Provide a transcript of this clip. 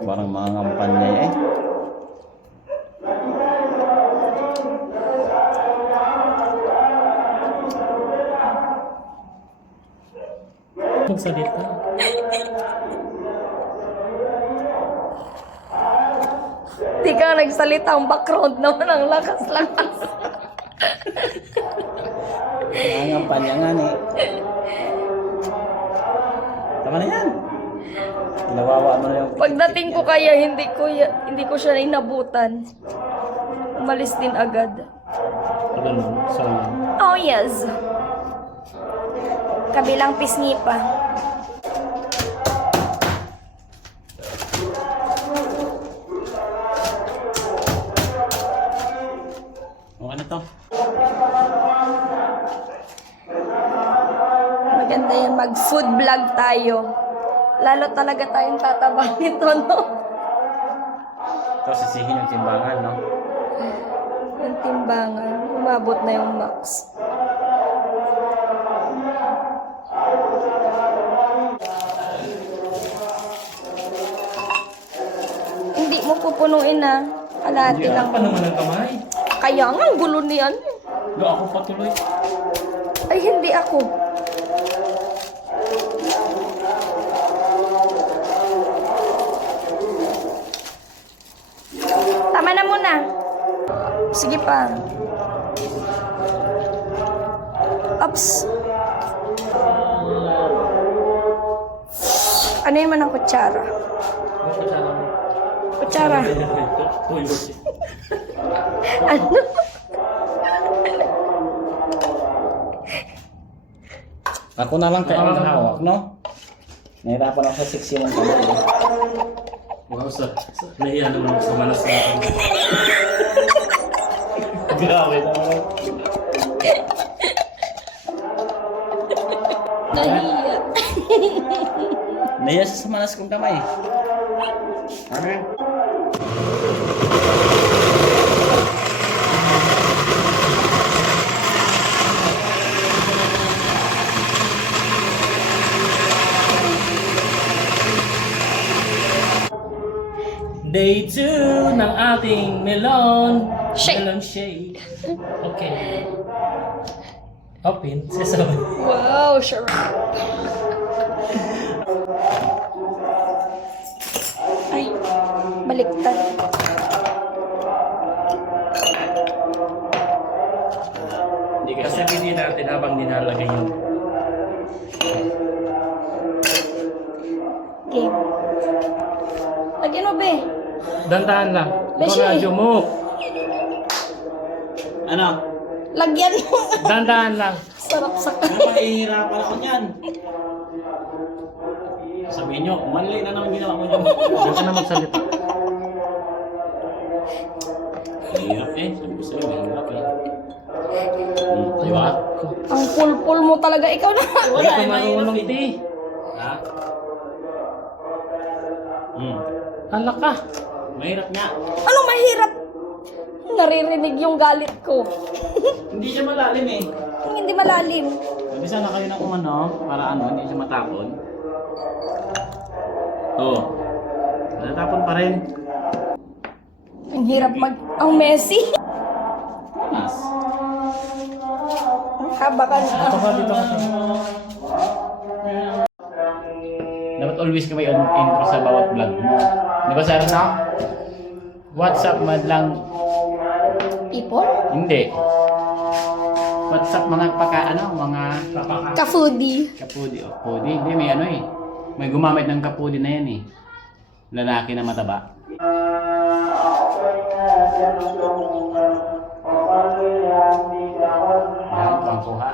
Parang mga ngampan niya eh. Magsalita. Di ka nagsalita, ang background naman ang lakas-lakas. Mga ngampan niya nga eh. Tama na yan. Nawawa mo na yung... Pagdating ko kaya, hindi ko siya inabutan. Umalis din agad. Ganun. So, Oh yes. Kabilang pisngi pa. Okay na to. Maganda yan, mag-food vlog tayo. Lalo talaga tayong tataba nito, no? Ito sisihin yung timbangan, no? Yung timbangan, umabot na yung max. Hindi mo pupunuin na. Kalahati hindi lang. pa naman ang kamay. Kaya nga, ang gulo niyan. Do ako patuloy. Ay, hindi ako. Tama na muna. Sige pa. Ops. Ano yun man ang kutsara? Kutsara. Ano? Ako na lang kaya ang hawak, no? Nahirapan ako sa siksi ng kamay. Wow, nahiya naman ako sa manas na ako. Grabe naman. Nahiya. Nahiya siya sa manas kong kamay. Okay. Day 2 ng ating melon. Shake. Melon shake. Okay. Open. Sesame. Wow, sure. Ay, baliktad. Hindi kasi hindi natin habang dinalagay yung Game. Lagyan mo, be. dandahan lang. Beshi. Ito radyo mo. Ano? Lagyan mo. Dandahan lang. Sarap sa Ano mahihirapan ako niyan? Sabihin nyo, mali na naman ginawa mo niyan. Diyan ka na magsalita. Mahirap eh. Sabi ko sa'yo, mahirap eh. Diba? Ang pulpul mo talaga. Ikaw na. Hindi ka marunong di. Ha? Hala ka. Mahirap nga. Anong mahirap? Naririnig yung galit ko. Hindi siya malalim eh. Kung hindi malalim. Sabi sana kayo ng umano, para ano, hindi siya matapon. Oo. Natapon pa rin. Ang hirap ang messy. Mas. Ang haba ka na. Ito ka dito ka. Dapat always ka may intro sa bawat vlog mo. Di ba sir na? WhatsApp madlang Ipon? hindi. WhatsApp mga mga Ka-foodie. kapudi o pudi. Hindi may ano eh. May gumamit ng kapudi na yan eh. Lalaki na mataba. Yan, pangkuha.